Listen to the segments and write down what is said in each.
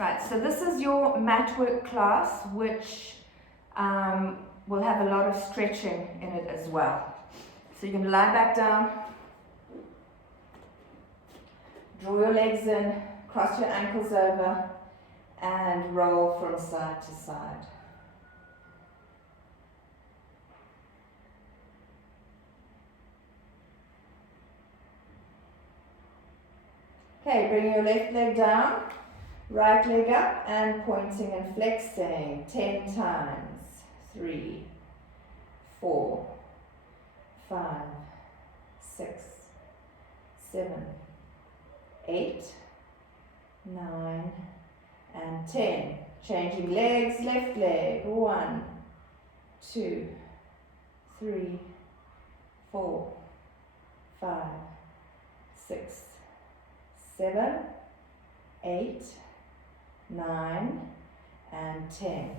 Right, so this is your Matwork class, which will have a lot of stretching in it as well. So you're going to lie back down, draw your legs in, cross your ankles over, and roll from side to side. Okay, bring your left leg down, right leg up, and pointing and flexing 10 times. 3, 4, 5, 6, 7, 8, 9, and 10. Changing legs, left leg. 1, 2, 3, 4, 5, 6, 7, 8, 9, and 10.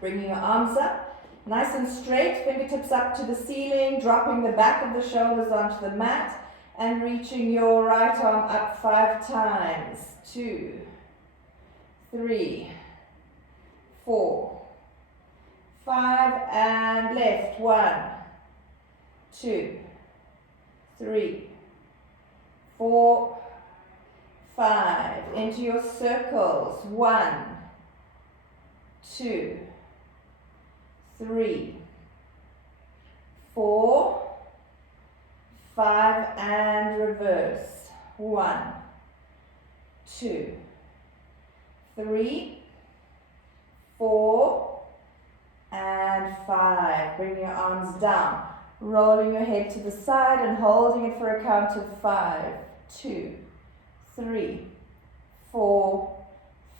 Bringing your arms up, nice and straight, fingertips up to the ceiling, dropping the back of the shoulders onto the mat, and reaching your right arm up 5 times. 2, 3, 4, 5, and left. 1, 2, 3, 4, 5. Into your circles. 1, 2, 3, 4, 5, and reverse. 1, 2, 3, 4, and 5. Bring your arms down, rolling your head to the side and holding it for a count of 5. 2, 3, 4,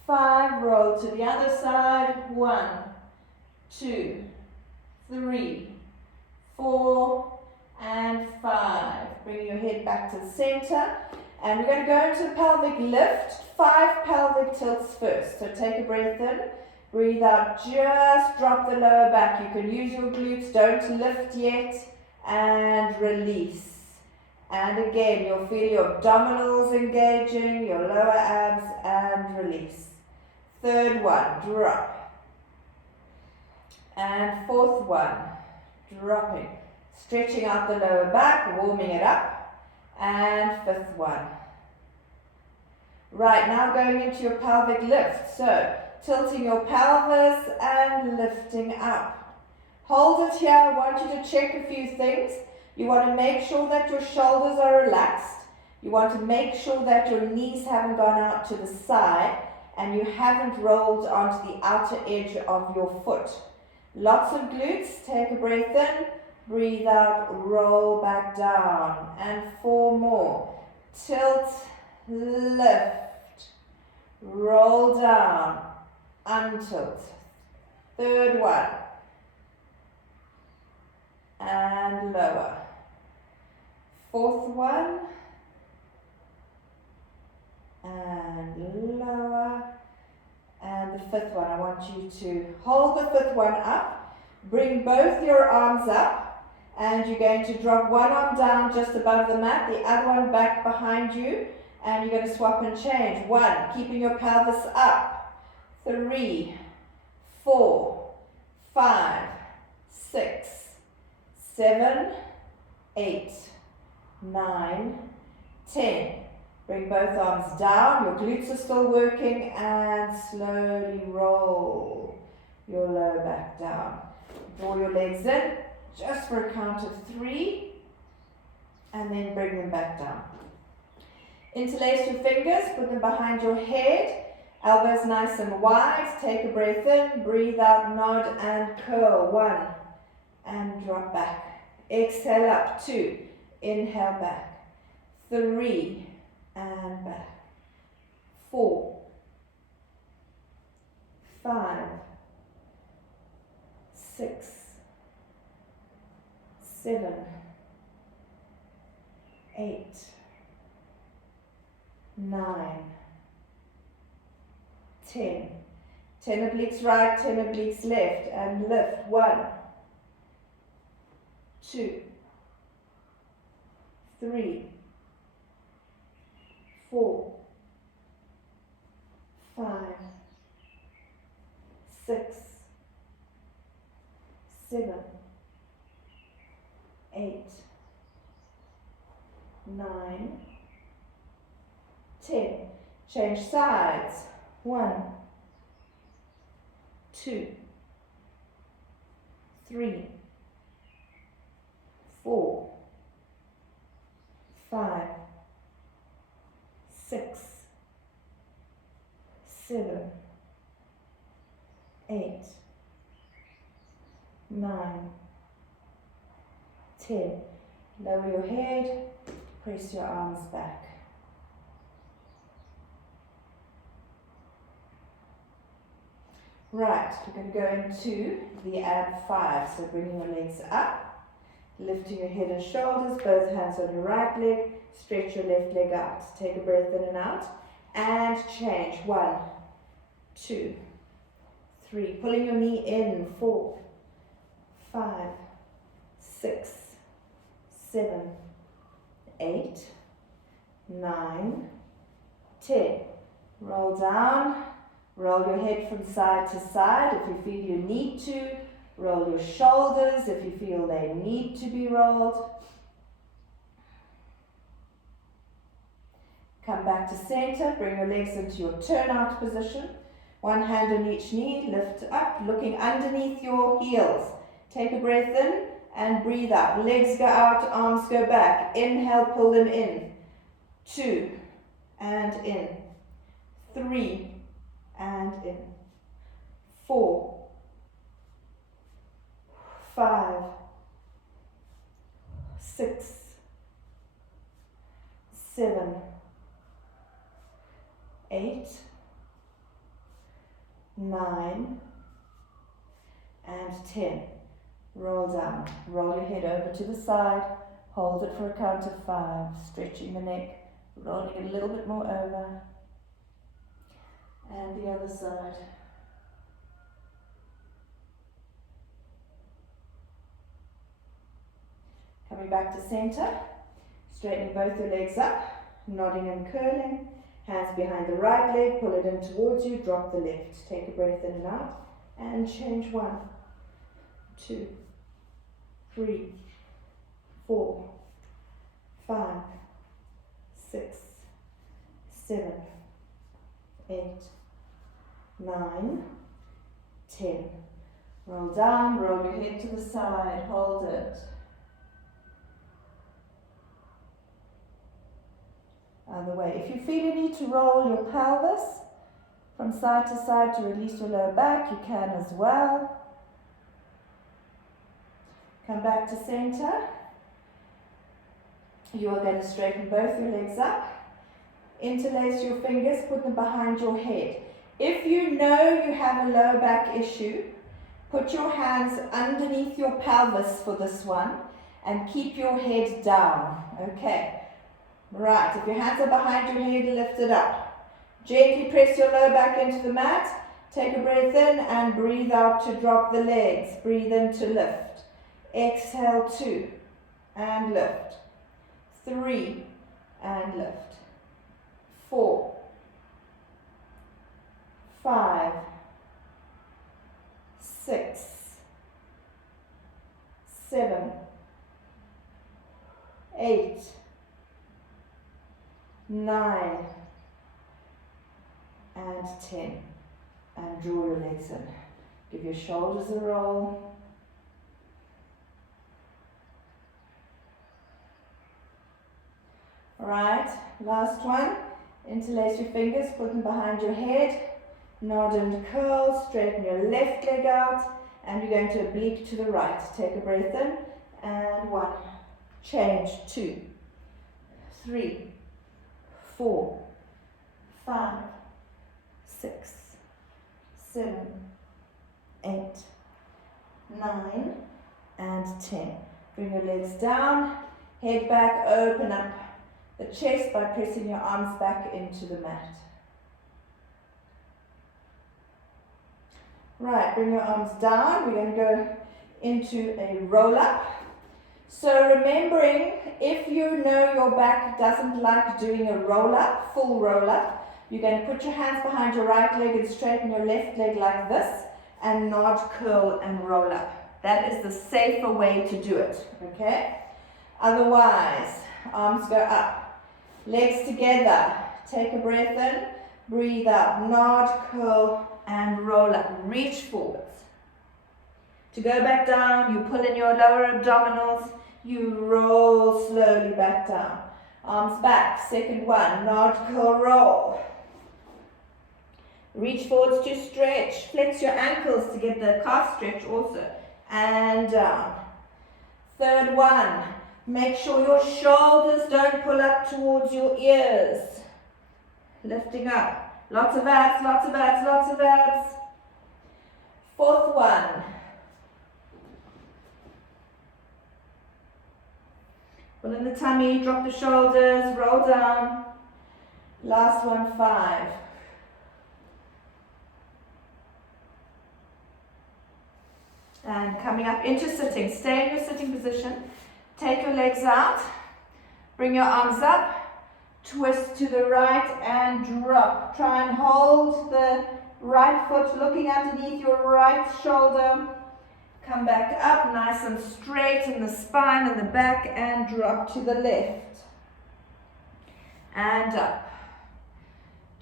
5. Roll to the other side. 1, 2, 3, 4, and 5. Bring your head back to the center. And we're going to go into a pelvic lift. 5 pelvic tilts first. So take a breath in, breathe out, just drop the lower back. You can use your glutes, don't lift yet, and release. And again, you'll feel your abdominals engaging, your lower abs, and release. Third one, drop. And fourth one, dropping. Stretching out the lower back, warming it up. And fifth one. Right, now going into your pelvic lift. So, tilting your pelvis and lifting up. Hold it here. I want you to check a few things. You want to make sure that your shoulders are relaxed. You want to make sure that your knees haven't gone out to the side and you haven't rolled onto the outer edge of your foot. Lots of glutes. Take a breath in, breathe out, roll back down. And 4 more. Tilt, lift, roll down, untilt. Third one. And lower. Fourth one. And lower. And the fifth one, I want you to hold the fifth one up, bring both your arms up, and you're going to drop one arm down just above the mat, the other one back behind you, and you're going to swap and change. 1, keeping your pelvis up. 3, 4, 5, 6, 7, 8, 9, 10. Bring both arms down, your glutes are still working, and slowly roll your lower back down. Draw your legs in, just for a count of 3, and then bring them back down. Interlace your fingers, put them behind your head, elbows nice and wide. Take a breath in, breathe out, nod, and curl. 1, and drop back. Exhale up. 2, inhale back. 3, and back. 4, 5, 6, 7, 8, 9, 10. 10 obliques right, 10 obliques left, and lift. 1, 2, 3, 4, 5, 9, 10. Change sides. 1, 2, 3, 4, 5, 6, 7, 8, 9, 10. Lower your head, press your arms back. Right, we're going to go into the ab 5. So bringing your legs up, lifting your head and shoulders, both hands on your right leg, stretch your left leg out. Take a breath in and out, and change. 1, 2, 3. Pulling your knee in. 4, 5, 6, 7, 8, 9, 10. Roll down. Roll your head from side to side if you feel you need to. Roll your shoulders if you feel they need to be rolled. Come back to center. Bring your legs into your turnout position. One hand on each knee. Lift up, looking underneath your heels. Take a breath in and breathe out. Legs go out, arms go back. Inhale, pull them in. 2, and in. 3, and in. 4, 5, 6, 7, 8, 9, and 10. Roll down. Roll your head over to the side. Hold it for a count of 5. Stretching the neck. Rolling it a little bit more over. And the other side. Coming back to center. Straightening both your legs up. Nodding and curling. Hands behind the right leg. Pull it in towards you. Drop the left. Take a breath in and out. And change. 1, 2, 3, 4, 5, 6, 7, 8, 9, 10. Roll down, roll your head to the side, hold it. Other way. If you feel you need to roll your pelvis from side to side to release your lower back, you can as well. Come back to center. You are going to straighten both your legs up. Interlace your fingers, put them behind your head. If you know you have a low back issue, put your hands underneath your pelvis for this one and keep your head down. Okay. Right, if your hands are behind your head, lift it up. Gently press your lower back into the mat. Take a breath in and breathe out to drop the legs. Breathe in to lift. Exhale, 2, and lift. 3, and lift. 4, 5, 6, 7, 8, 9, and 10. And draw your legs in. Give your shoulders a roll. Alright, last one. Interlace your fingers, put them behind your head. Nod and curl, straighten your left leg out. And you're going to oblique to the right. Take a breath in. And 1. Change. 2, 3, 4, 5, 6, 7, 8, 9, and 10. Bring your legs down. Head back, open up the chest by pressing your arms back into the mat. Right, bring your arms down. We're going to go into a roll-up. So remembering, if you know your back doesn't like doing a roll-up, full roll-up, you're going to put your hands behind your right leg and straighten your left leg like this and nod, curl, and roll up. That is the safer way to do it, okay? Otherwise, arms go up, legs together, take a breath in, breathe out, nod, curl, and roll up, reach forwards. To go back down, you pull in your lower abdominals, you roll slowly back down. Arms back, second one, nod, curl, roll. Reach forwards to stretch, flex your ankles to get the calf stretch also, and down. Third one, make sure your shoulders don't pull up towards your ears. Lifting up, lots of abs, lots of abs, lots of abs. Fourth one. Pull in the tummy, drop the shoulders, roll down. Last one, 5. And coming up into sitting. Stay in your sitting position. Take your legs out. Bring your arms up. Twist to the right and drop. Try and hold the right foot looking underneath your right shoulder. Come back up, nice and straight in the spine and the back, and drop to the left. And up.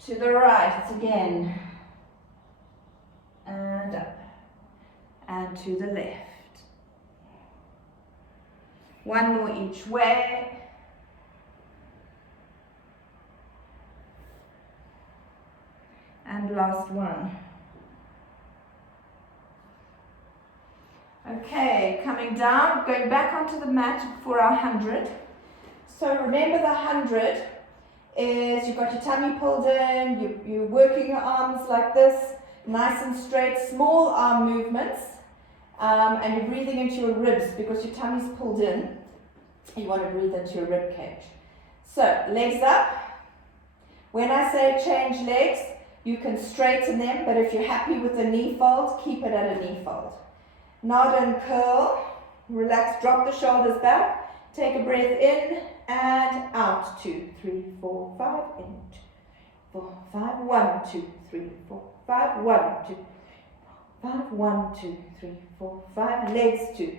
To the right again. And up. And to the left. One more each way. And last one. Okay, coming down, going back onto the mat for our 100. So remember the 100 is you've got your tummy pulled in, you're working your arms like this, nice and straight, small arm movements, and you're breathing into your ribs because your tummy's pulled in. You want to breathe into your rib cage. So, legs up. When I say change legs, you can straighten them, but if you're happy with the knee fold, keep it at a knee fold. Nod and curl, relax, drop the shoulders back, take a breath in and out, 2, 3, 4, 5, in, 2, 4, 5, 1, 2, 3, 4, 5, 1, 2, 5, 1, 2, 3, 4, 5, legs, 2,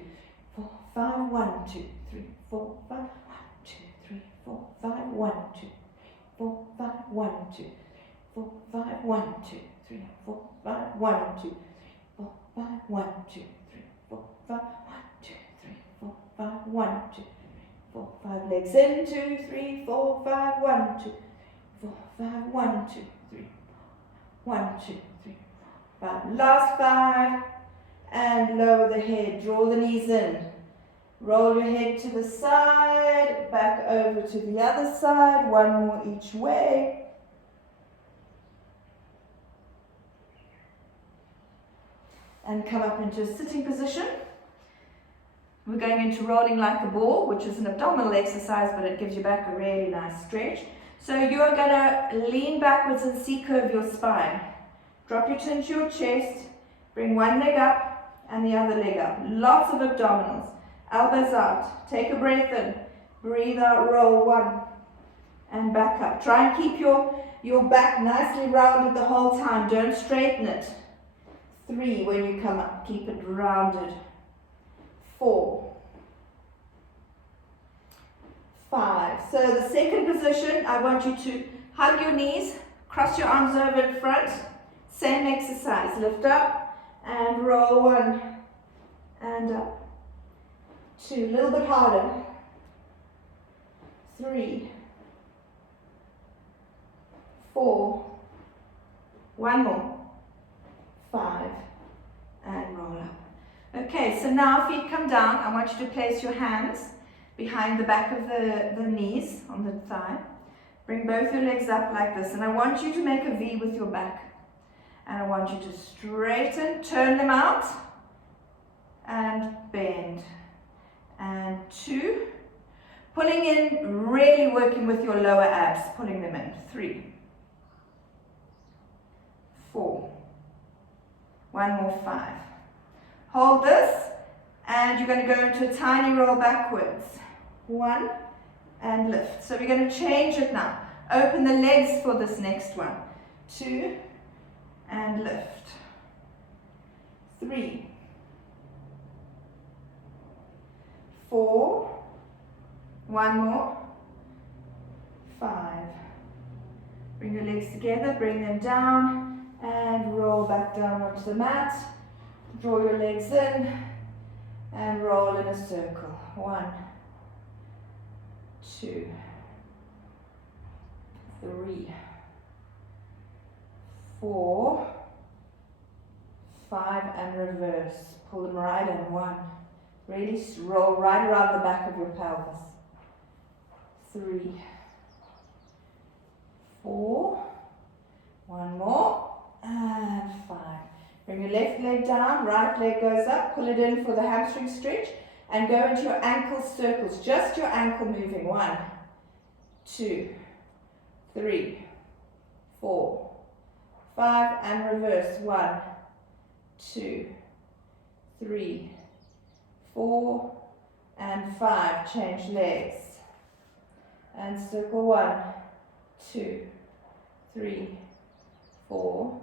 4, 5, 1, 2, 3, 4, 5, 1, 2, 3, 4, 5, 1, 2, 4, 5, 1, 2, 4, 5, 1, 2, 3, 4, 5, 1, 2, 4, 5, 1, 2, 3, 4, 5, 1, 2, 3, 4, 5, 1, 2, 4, 5, legs in, 2, 3, 4, 5, 1, 2, 4, 5, 1, 2, 3, 1, 2, 3, 5. Last 5, and lower the head, draw the knees in. Roll your head to the side, back over to the other side, one more each way. And come up into a sitting position. We're going into rolling like a ball, which is an abdominal exercise, but it gives your back a really nice stretch. So you are going to lean backwards and C-curve your spine. Drop your chin to your chest, bring one leg up and the other leg up. Lots of abdominals. Elbows out. Take a breath in. Breathe out, roll 1. And back up. Try and keep your back nicely rounded the whole time. Don't straighten it. 3, when you come up, keep it rounded. 4, 5. So the second position, I want you to hug your knees, cross your arms over in front. Same exercise. Lift up and roll 1 and up. 2, a little bit harder. 3, 4, one more. 5, and roll up. Okay, so now feet come down. I want you to place your hands behind the back of the knees on the thigh. Bring both your legs up like this, and I want you to make a V with your back. And I want you to straighten, turn them out, and bend. And 2, pulling in, really working with your lower abs, pulling them in. 3, 4, one more, 5. Hold this, and you're going to go into a tiny roll backwards. 1, and lift. So we're going to change it now. Open the legs for this next one. 2, and lift. 3, 4, one more, 5. Bring your legs together, bring them down, and roll back down onto the mat. Draw your legs in, and roll in a circle. 1, 2, 3, 4, 5, and reverse. Pull them right in. 1. Really roll right around the back of your pelvis. 3, 4, 1 more, and 5. Bring your left leg down, right leg goes up, pull it in for the hamstring stretch, and go into your ankle circles, just your ankle moving. 1, 2, 3, 4, 5, and reverse. 1, 2, 3, 4, and 5. Change legs. And circle. 1, 2, 3, 4,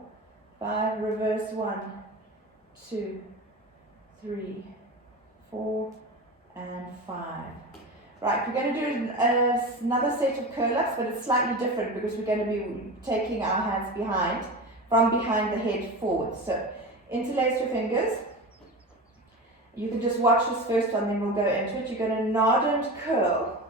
5. Reverse. 1, 2, 3, 4, and 5. Right, we're going to do another set of curl-ups, but it's slightly different because we're going to be taking our hands behind, from behind the head forward. So, interlace your fingers. You can just watch this first one, then we'll go into it. You're going to nod and curl.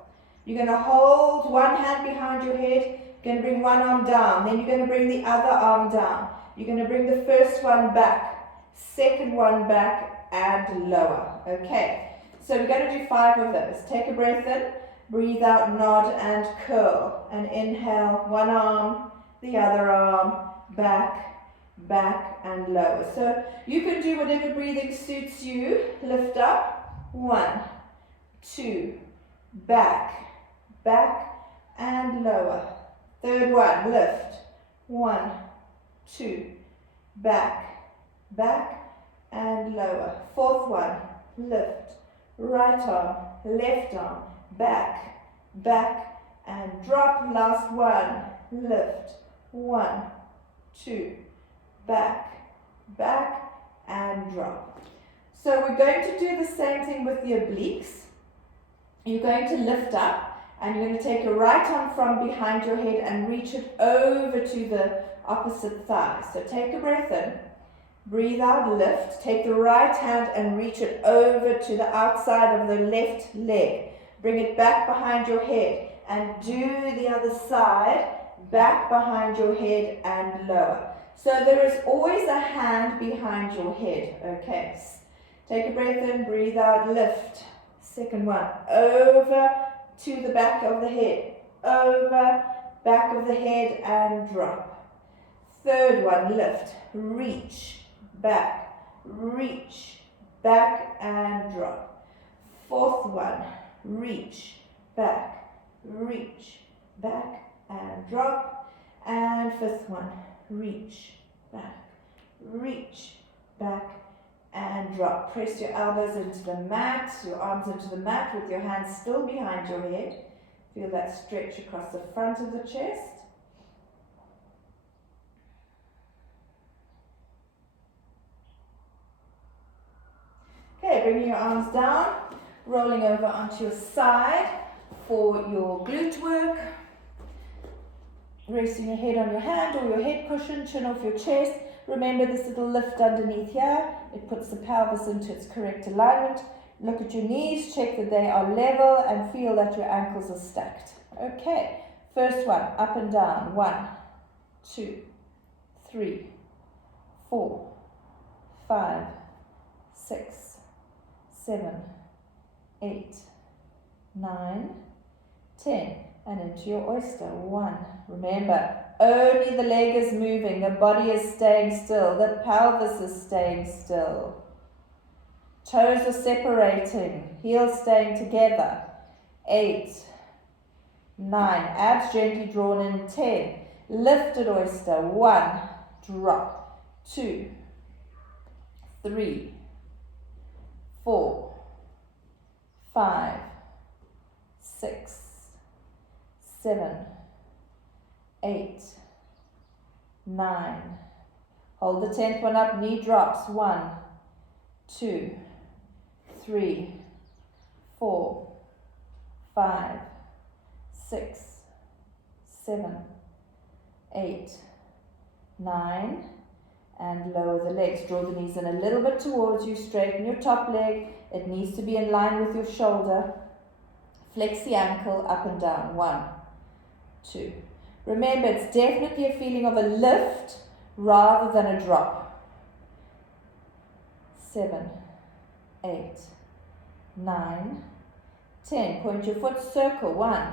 You're going to hold one hand behind your head. You're going to bring one arm down. Then you're going to bring the other arm down. You're going to bring the first one back, second one back, and lower. Okay, so we're going to do 5 of those. Take a breath in, breathe out, nod and curl. And inhale, one arm, the other arm, back, back, and lower. So you can do whatever breathing suits you. Lift up, 1, 2, back, back, and lower. Third one, lift, 1, 2, back, back, and lower. Fourth one, lift, right arm, left arm, back, back, and drop. Last one, lift, 1, 2, back, back, and drop. So we're going to do the same thing with the obliques. You're going to lift up, and you're going to take your right arm from behind your head and reach it over to the opposite thigh. So take a breath in, breathe out, lift, take the right hand and reach it over to the outside of the left leg. Bring it back behind your head and do the other side, back behind your head and lower. So there is always a hand behind your head. Okay, take a breath in, breathe out, lift. Second one, over to the back of the head, over, back of the head, and drop. Third one, lift, reach, back, and drop. Fourth one, reach, back, and drop. And fifth one, reach, back, and drop. Press your elbows into the mat, your arms into the mat with your hands still behind your head. Feel that stretch across the front of the chest. Okay, bringing your arms down, rolling over onto your side for your glute work. Resting your head on your hand or your head cushion, chin off your chest. Remember this little lift underneath here. It puts the pelvis into its correct alignment. Look at your knees, check that they are level and feel that your ankles are stacked. Okay, first one, up and down. 1, 2, 3, 4, 5, 6, 7, 8, 9, 10. And into your oyster. 1. Remember, only the leg is moving, the body is staying still, the pelvis is staying still. Toes are separating, heels staying together. 8, 9, abs gently drawn in. 10, lifted oyster. 1, drop. 2, 3, 4, 5, 6, 7, 8, 9. Hold the 10th one up, knee drops. 1, 2, 3, 4, 5, 6, 7, 8, 9, and lower the legs. Draw the knees in a little bit towards you, straighten your top leg. It needs to be in line with your shoulder. Flex the ankle up and down. 1, 2. Remember, it's definitely a feeling of a lift rather than a drop. 7, 8, 9, 10. Point your foot, circle. 1,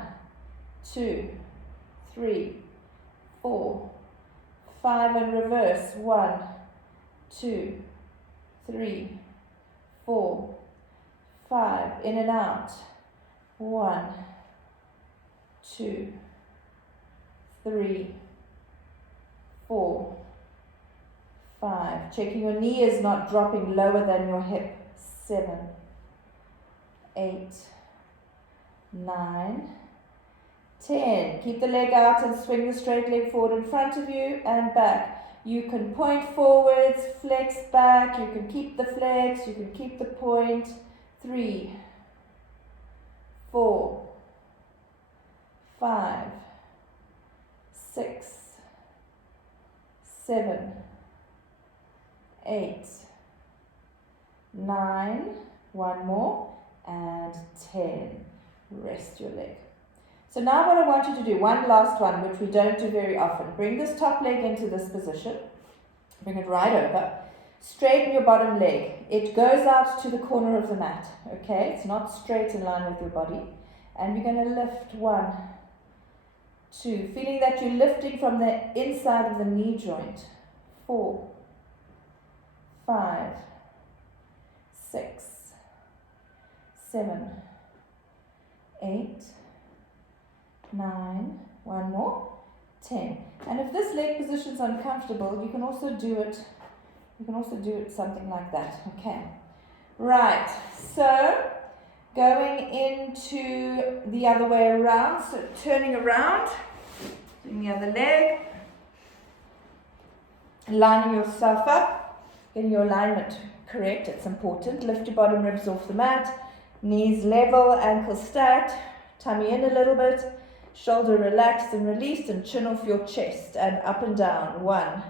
2, 3, 4, 5, and reverse. 1, 2, 3, 4, 5. In and out. 1, 2, 3, 4, 5. Checking your knee is not dropping lower than your hip. 7, 8, 9, 10. Keep the leg out and swing the straight leg forward in front of you and back. You can point forwards, flex back. You can keep the flex. You can keep the point. 3, 4, 5, 6, 7, 8, 9, one more, and 10. Rest your leg. So now what I want you to do, one last one, which we don't do very often. Bring this top leg into this position. Bring it right over. Straighten your bottom leg. It goes out to the corner of the mat, okay? It's not straight in line with your body. And you're going to lift 1, 2. Feeling that you're lifting from the inside of the knee joint. 4, 5, 6, 7, 8, 9, one more, 10. And if this leg position is uncomfortable, you can also do it something like that. Okay. Right. So going into the other way around. So turning around, doing the other leg, lining yourself up, getting your alignment correct. It's important. Lift your bottom ribs off the mat, knees level, ankles stacked, tummy in a little bit. Shoulder relaxed and released, and chin off your chest and up and down. 1,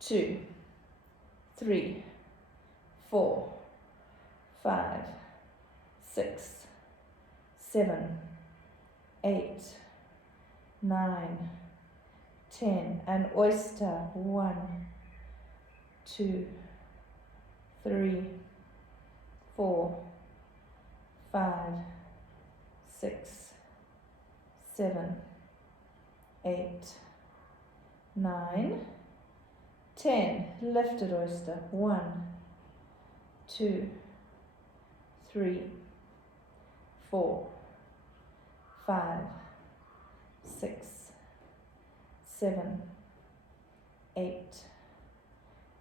2, 3, 4, 5, 6, 7, 8, 9, 10. And oyster. 1, 2, 3, 4, 5, 6, 7, 8, 9, 10. Lifted oyster. 1, 2, 3, 4, 5, 6, 7, 8,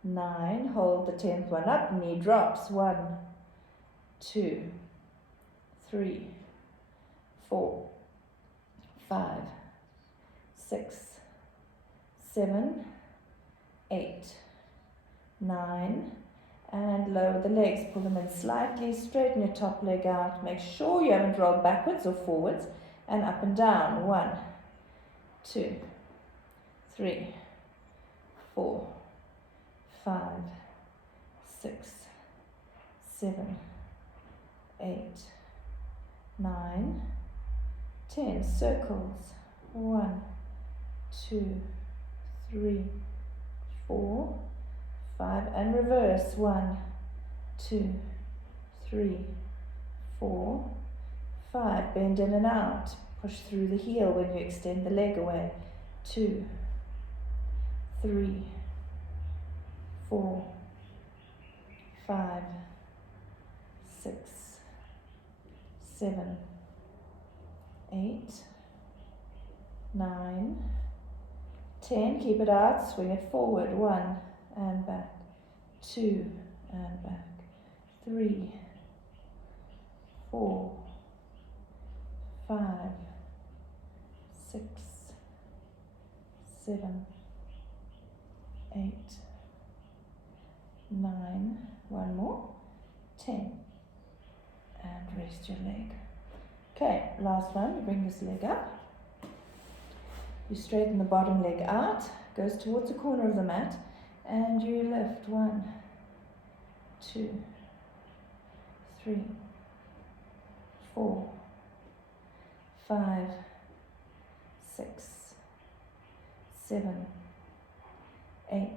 9. Hold the 10th one up. Knee drops. 1, 2, 3, 4, 5, 6, 7, 8, 9, and lower the legs. Pull them in slightly, straighten your top leg out. Make sure you haven't rolled backwards or forwards, and up and down. 1, 2, 3, 4, 5, 6, 7, 8, 9, 10. Circles. 1, 2, 3, 4, 5, and reverse. 1, 2, 3, 4, 5. Bend in and out. Push through the heel when you extend the leg away. 2, 3, 4, 5, 6, 7, 8, 9, 10. Keep it out. Swing it forward. 1 and back. 2 and back. 3, 4, 5, 6, 7, 8, 9. One more. 10. And rest your leg. Okay, last one. Bring this leg up. You straighten the bottom leg out, goes towards the corner of the mat, and you lift. 1, 2, 3, 4, 5, 6, 7, 8,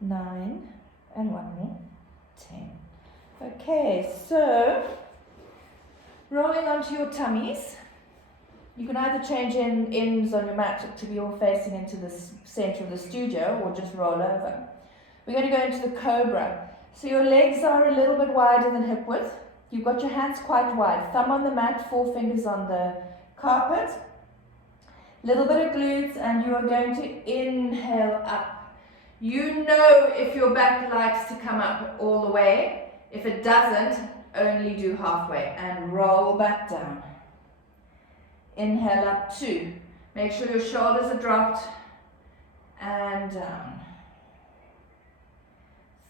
9, and one more, 10. Okay, so rolling onto your tummies. You can either change ends on your mat to be all facing into the center of the studio, or just roll over. We're going to go into the cobra. So your legs are a little bit wider than hip width. You've got your hands quite wide. Thumb on the mat, 4 fingers on the carpet. Little bit of glutes, and you are going to inhale up. You know if your back likes to come up all the way. If it doesn't, only do halfway and roll back down. Inhale up 2. Make sure your shoulders are dropped and down.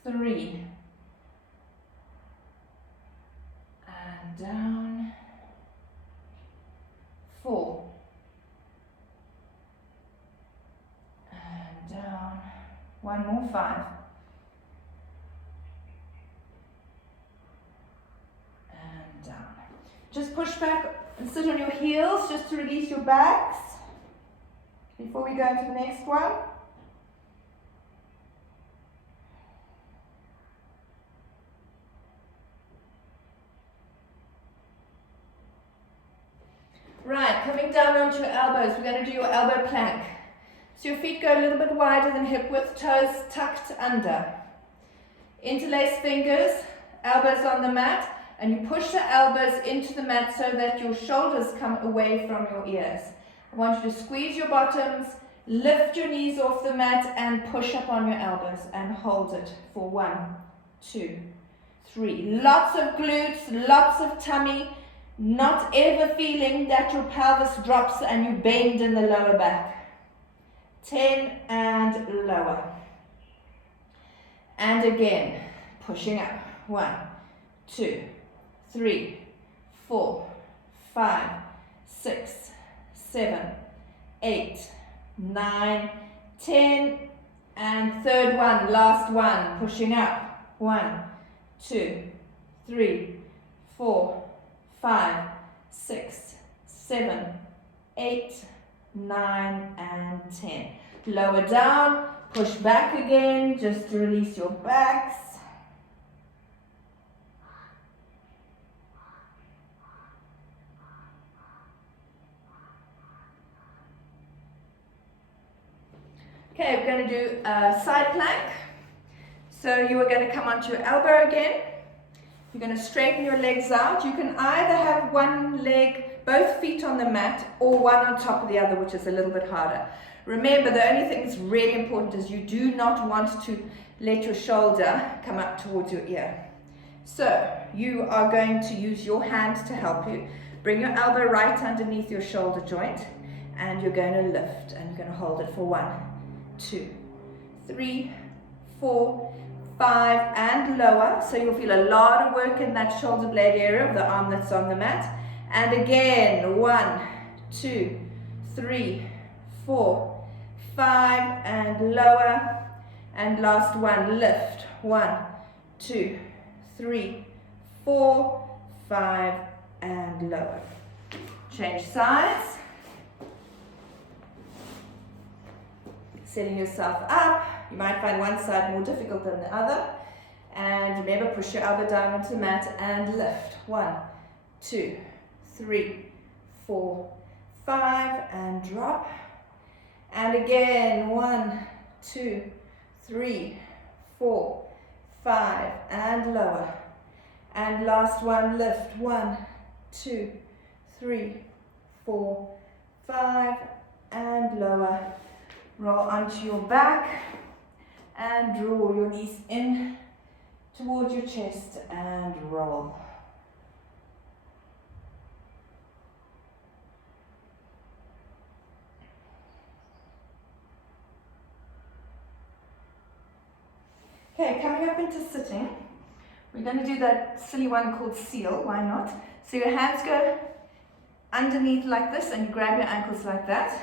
3 and down. 4 and down. One more, 5 and down. Just push back and sit on your heels just to release your backs before we go into the next one. Right, coming down onto your elbows, we're going to do your elbow plank. So your feet go a little bit wider than hip width, toes tucked under. Interlace fingers, elbows on the mat, and you push the elbows into the mat so that your shoulders come away from your ears. I want you to squeeze your bottoms, lift your knees off the mat, and push up on your elbows and hold it for 1, 2, 3. Lots of glutes, lots of tummy. Not ever feeling that your pelvis drops and you bend in the lower back. 10 and lower. And again, pushing up. 1, 2, 3, 4, 5, 6, 7, 8, 9, 10, and third one, last one, pushing up. 1, 2, 3, 4, 5, 6, 7, 8, 9, and 10. Lower down, push back again, just to release your backs. Okay, we're going to do a side plank. So you are going to come onto your elbow again. You're going to straighten your legs out. You can either have one leg, both feet on the mat, or one on top of the other, which is a little bit harder. Remember, the only thing that's really important is you do not want to let your shoulder come up towards your ear. So you are going to use your hand to help you. Bring your elbow right underneath your shoulder joint, and you're going to lift, and you're going to hold it for 1, 2, 3, 4, 5, and lower. So you'll feel a lot of work in that shoulder blade area of the arm that's on the mat. And again, 1, 2, 3, 4, 5, and lower. And last one, lift. 1, 2, 3, 4, 5, and lower. Change sides. Setting yourself up. You might find one side more difficult than the other. And remember, push your elbow down into the mat and lift. 1, 2, 3, 4, 5, and drop. And again, 1, 2, 3, 4, 5, and lower. And last one, lift. 1, 2, 3, 4, 5, and lower. Roll onto your back and draw your knees in towards your chest and roll. Okay, coming up into sitting, we're going to do that silly one called seal, why not? So your hands go underneath like this and you grab your ankles like that.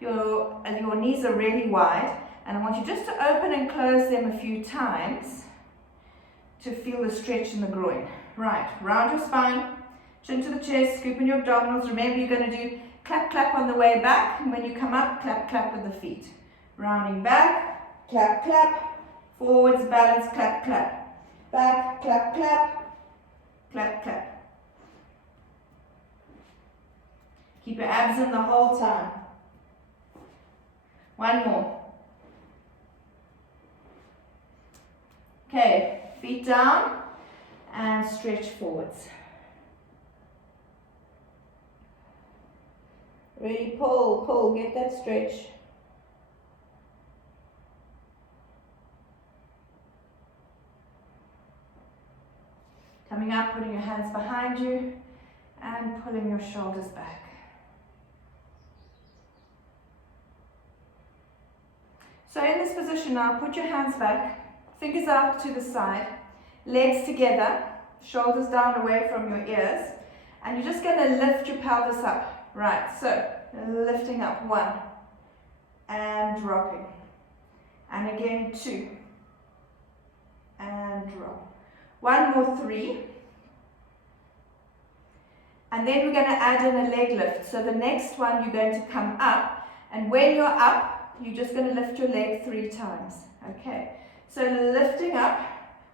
Your knees are really wide, and I want you just to open and close them a few times to feel the stretch in the groin. Right, round your spine, chin to the chest, scoop in your abdominals. Remember, you're going to do clap, clap on the way back, and when you come up, clap, clap with the feet. Rounding back, clap, clap, forwards, balance, clap, clap. Back, clap, clap, clap, clap. Keep your abs in the whole time. One more. Okay, feet down and stretch forwards. Really pull, pull, get that stretch. Coming up, putting your hands behind you and pulling your shoulders back. So in this position now, put your hands back, fingers out to the side, legs together, shoulders down away from your ears, and you're just going to lift your pelvis up. Right, so lifting up, 1, and dropping, and again 2, and drop. 1 more, 3, and then we're going to add in a leg lift. So the next one, you're going to come up, and when you're up, you're just going to lift your leg 3 times. Okay, so lifting up,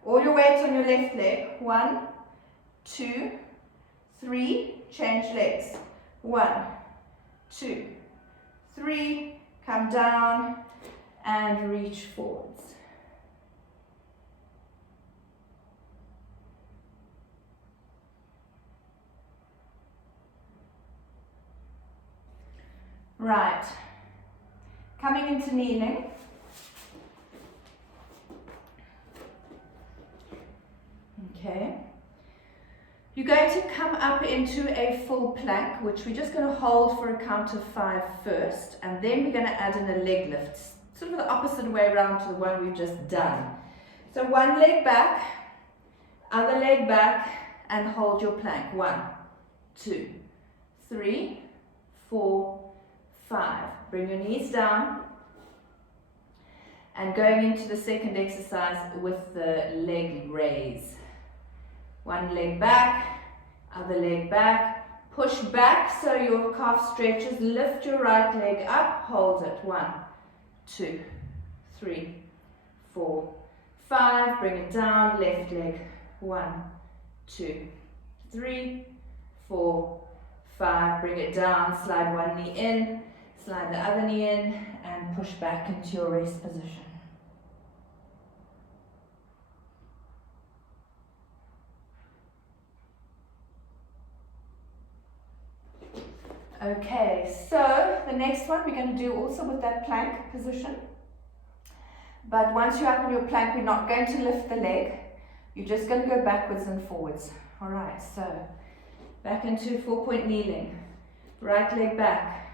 all your weight on your left leg. 1, 2, 3, change legs. 1, 2, 3, come down and reach forwards. Right, coming into kneeling. Okay. You're going to come up into a full plank, which we're just going to hold for a count of 5 first, and then we're going to add in a leg lift, sort of the opposite way around to the one we've just done. So one leg back, other leg back, and hold your plank. 1, 2, 3, 4, 5. Bring your knees down, and going into the second exercise with the leg raise. One leg back, other leg back, push back so your calf stretches, lift your right leg up, hold it. 1, 2, 3, 4, 5, bring it down, left leg. 1, 2, 3, 4, 5, bring it down, slide one knee in, slide the other knee in, and push back into your rest position. Okay, so the next one we're going to do also with that plank position. But once you're up in your plank, we're not going to lift the leg. You're just going to go backwards and forwards. All right, so back into 4-point kneeling. Right leg back,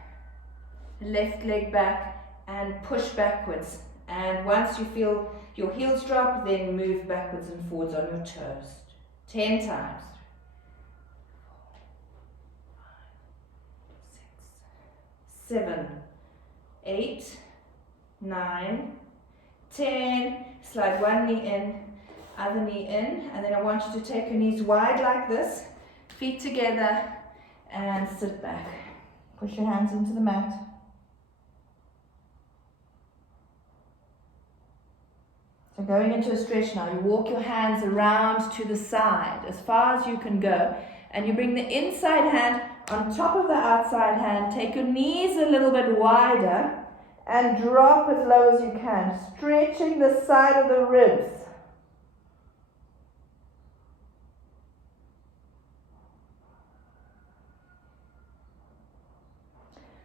left leg back, and push backwards. And once you feel your heels drop, then move backwards and forwards on your toes. 10 times. 7, 8, 9, 10. Slide one knee in, other knee in, and then I want you to take your knees wide like this, feet together, and sit back. Push your hands into the mat. So going into a stretch now, you walk your hands around to the side as far as you can go, and you bring the inside hand on top of the outside hand, take your knees a little bit wider and drop as low as you can, stretching the side of the ribs.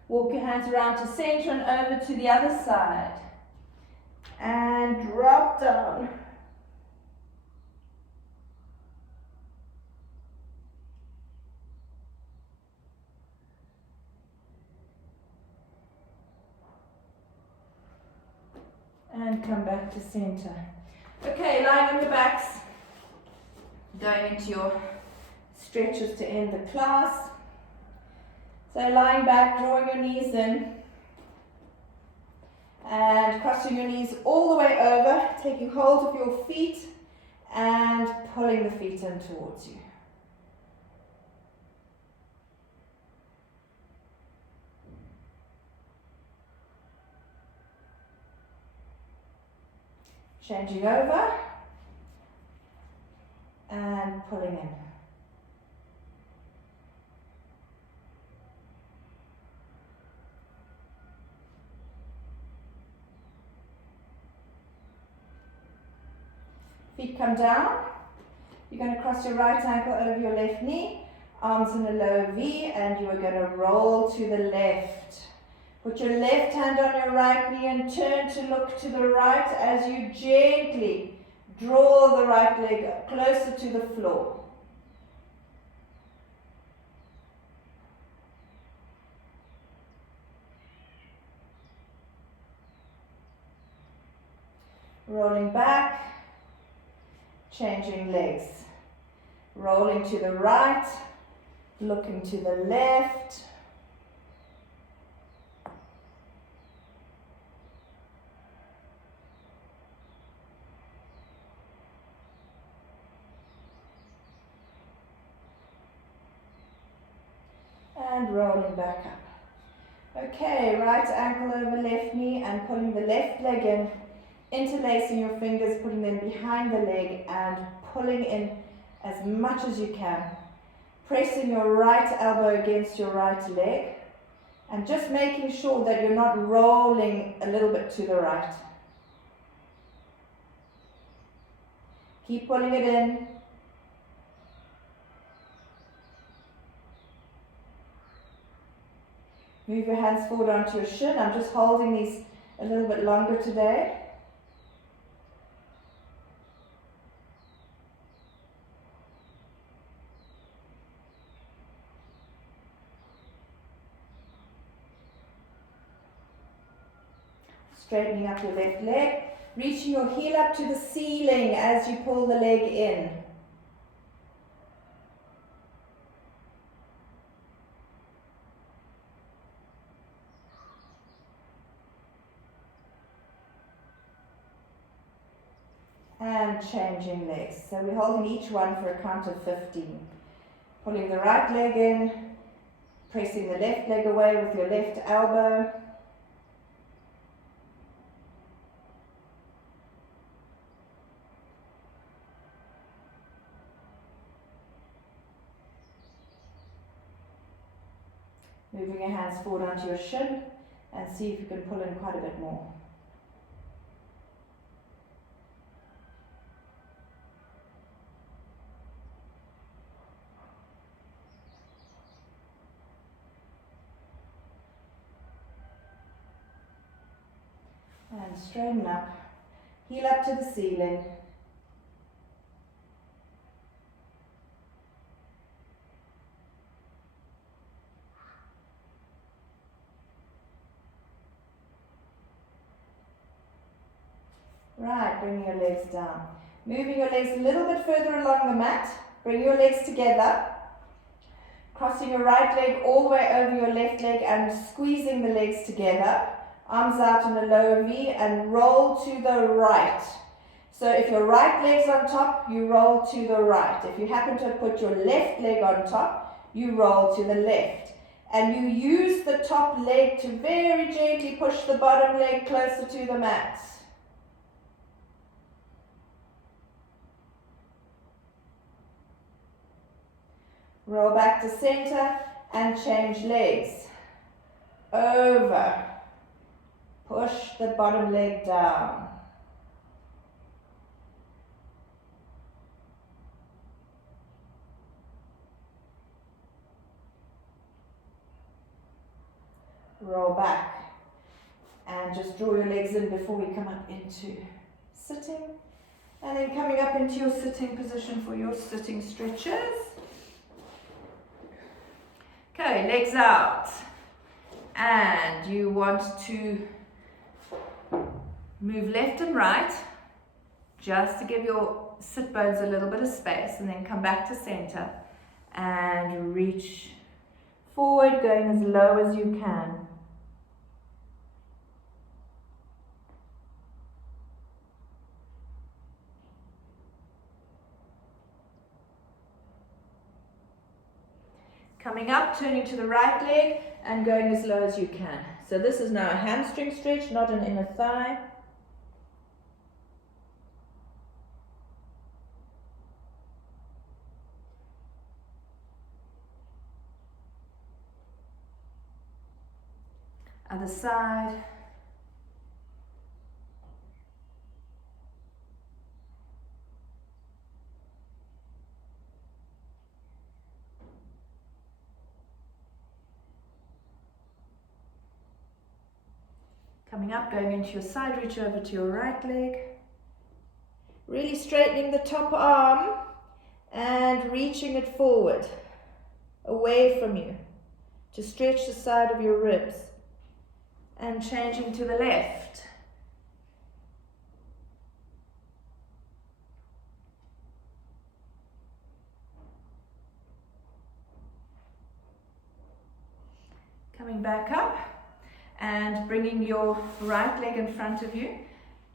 Walk your hands around to center and over to the other side. And drop down. And come back to center. Okay, lying on your backs, going into your stretches to end the class. So lying back, drawing your knees in, and crossing your knees all the way over, taking hold of your feet and pulling the feet in towards you. Changing over and pulling in. Feet come down. You're going to cross your right ankle over your left knee, arms in a low V, and you are going to roll to the left. Put your left hand on your right knee and turn to look to the right as you gently draw the right leg closer to the floor. Rolling back, changing legs. Rolling to the right, looking to the left. And rolling back up. Okay, right ankle over left knee and pulling the left leg in, interlacing your fingers, putting them behind the leg and pulling in as much as you can. Pressing your right elbow against your right leg and just making sure that you're not rolling a little bit to the right. Keep pulling it in. Move your hands forward onto your shin. I'm just holding these a little bit longer today. Straightening up your left leg, reaching your heel up to the ceiling as you pull the leg in. And changing legs. So we're holding each one for a count of 15. Pulling the right leg in, pressing the left leg away with your left elbow. Moving your hands forward onto your shin and see if you can pull in quite a bit more. And straighten up, heel up to the ceiling. Right, bringing your legs down. Moving your legs a little bit further along the mat. Bring your legs together. Crossing your right leg all the way over your left leg and squeezing the legs together. Arms out in a lower V and roll to the right. So if your right leg's on top, you roll to the right. If you happen to have put your left leg on top, you roll to the left. And you use the top leg to very gently push the bottom leg closer to the mat. Roll back to center and change legs. Over. Push the bottom leg down. Roll back. And just draw your legs in before we come up into sitting. And then coming up into your sitting position for your sitting stretches. Okay, legs out. And you want to move left and right just to give your sit bones a little bit of space, and then come back to center and reach forward, going as low as you can. Coming up, turning to the right leg and going as low as you can. So this is now a hamstring stretch, not an inner thigh. Other side. Coming up, going into your side reach over to your right leg. Really straightening the top arm and reaching it forward, away from you, to stretch the side of your ribs. And changing to the left. Coming back up and bringing your right leg in front of you,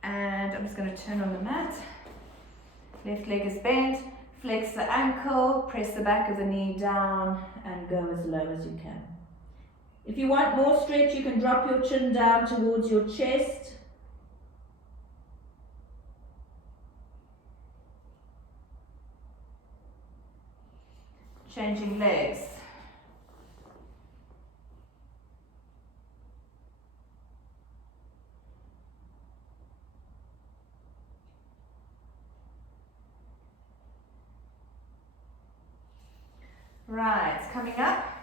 and I'm just going to turn on the mat. Left leg is bent, flex the ankle, press the back of the knee down and go as low as you can. If you want more stretch, you can drop your chin down towards your chest. Changing legs. Right, coming up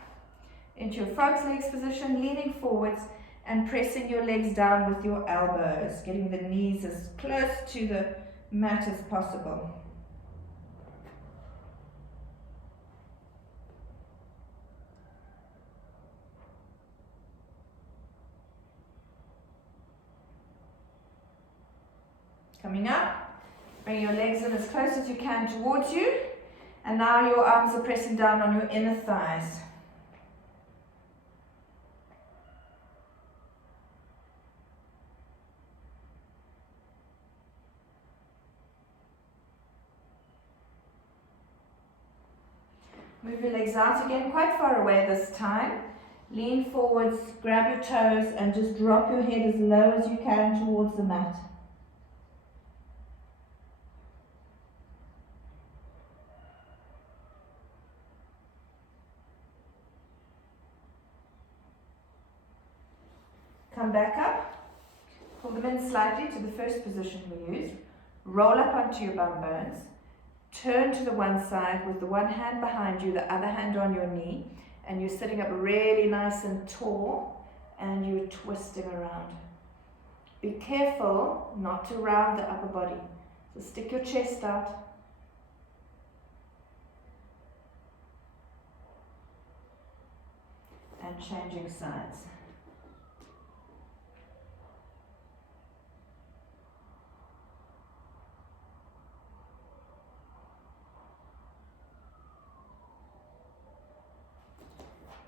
into your frog's legs position, leaning forwards and pressing your legs down with your elbows, getting the knees as close to the mat as possible. Coming up, bring your legs in as close as you can towards you, and now your arms are pressing down on your inner thighs. Move your legs out again, quite far away this time. Lean forwards, grab your toes and just drop your head as low as you can towards the mat. Come back up, pull them in slightly to the first position we used, roll up onto your bum bones, turn to the one side with the one hand behind you, the other hand on your knee, and you're sitting up really nice and tall and you're twisting around. Be careful not to round the upper body. So stick your chest out. And changing sides.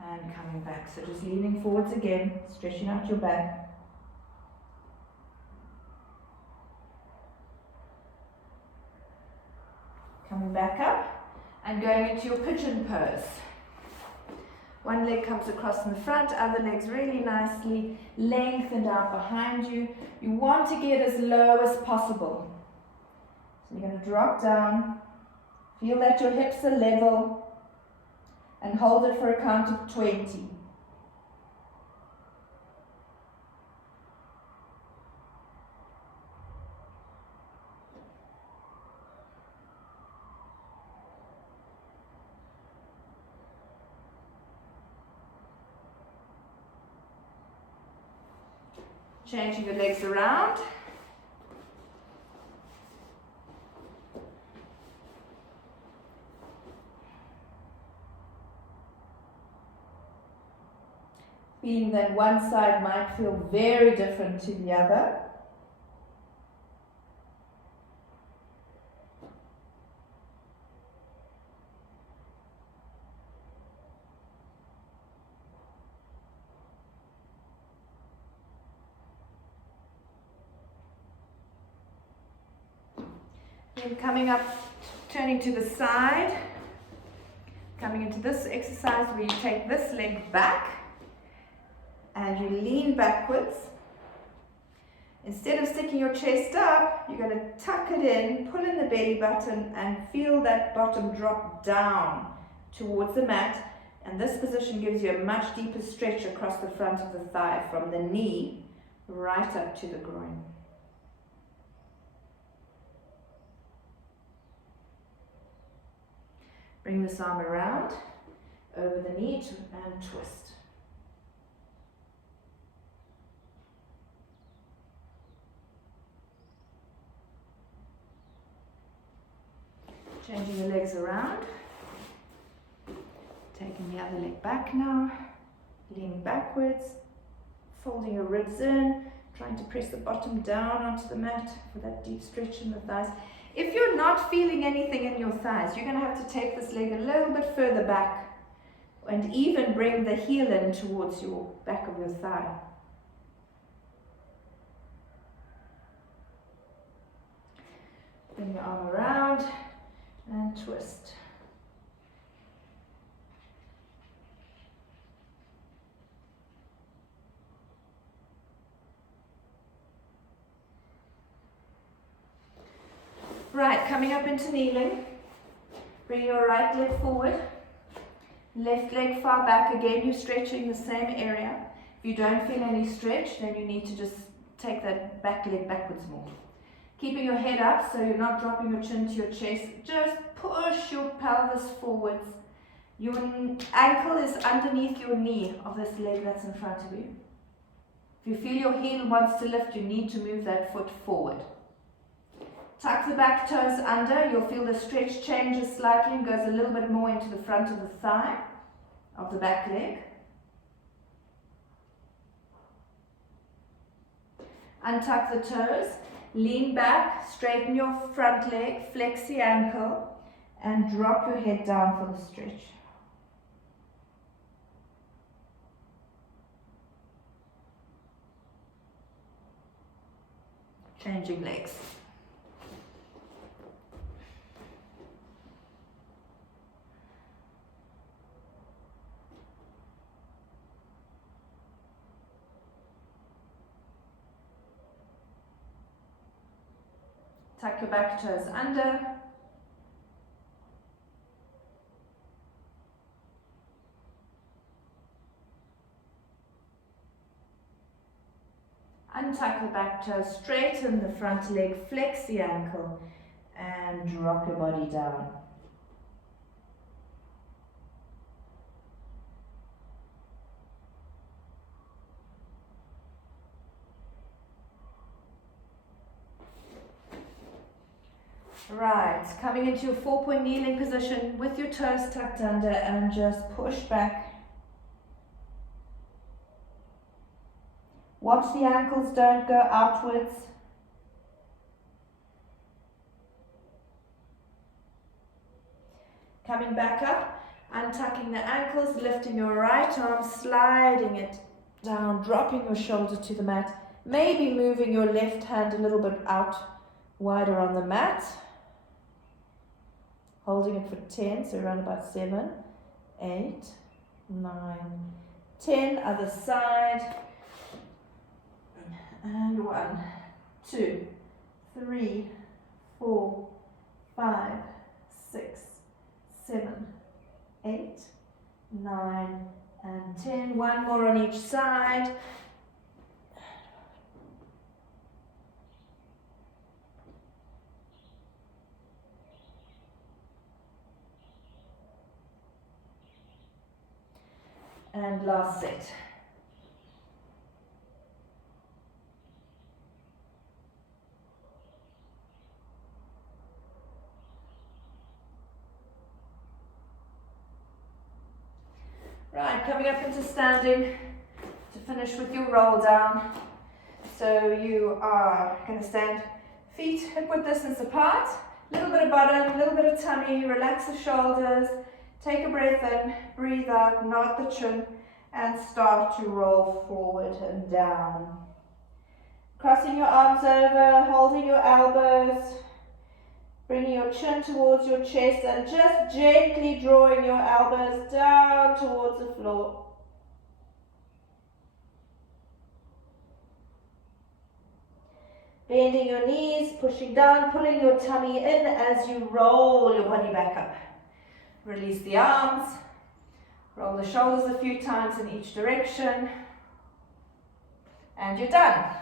And coming back, so just leaning forwards again, stretching out your back. Coming back up and going into your pigeon pose. One leg comes across in the front, other leg's really nicely lengthened out behind you. You want to get as low as possible. So you're going to drop down, feel that your hips are level, and hold it for a count of 20. Changing the legs around. Feeling that one side might feel very different to the other. Then coming up, turning to the side, coming into this exercise where you take this leg back and you lean backwards. Instead of sticking your chest up, you're going to tuck it in, pull in the belly button and feel that bottom drop down towards the mat. And this position gives you a much deeper stretch across the front of the thigh from the knee right up to the groin. Bring this arm around, over the knee and twist. Changing the legs around. Taking the other leg back now, leaning backwards, folding your ribs in, trying to press the bottom down onto the mat for that deep stretch in the thighs. If you're not feeling anything in your thighs, you're going to have to take this leg a little bit further back and even bring the heel in towards your back of your thigh. Bring your arm around and twist. Right, coming up into kneeling. Bring your right leg forward, left leg far back. Again, you're stretching the same area. If you don't feel any stretch, then you need to just take that back leg backwards more. Keeping your head up so you're not dropping your chin to your chest. Just push your pelvis forwards. Your ankle is underneath your knee of this leg that's in front of you. If you feel your heel wants to lift, you need to move that foot forward. Tuck the back toes under. You'll feel the stretch changes slightly and goes a little bit more into the front of the thigh of the back leg. Untuck the toes. Lean back, straighten your front leg, flex the ankle, and drop your head down for the stretch. Changing legs. Tuck your back toes under. Untuck the back toe, straighten the front leg, flex the ankle, and drop your body down. Right, coming into your 4-point kneeling position with your toes tucked under and just push back. Watch the ankles don't go outwards. Coming back up, untucking the ankles, lifting your right arm, sliding it down, dropping your shoulder to the mat. Maybe moving your left hand a little bit out wider on the mat. Holding it for 10, so around about 7, 8, 9, 10. Other side. And 1, 2, 3, 4, 5, 6, 7, 8, 9, and 10. One more on each side. And last set. Right, coming up into standing to finish with your roll down. So you are going to stand feet hip width distance apart, a little bit of bottom, a little bit of tummy, relax the shoulders, take a breath in, breathe out, nod the chin, and start to roll forward and down. Crossing your arms over, holding your elbows, Bringing your chin towards your chest and just gently drawing your elbows down towards the floor. Bending your knees, pushing down, pulling your tummy in as you roll your body back up. Release the arms. Roll the shoulders a few times in each direction. And you're done.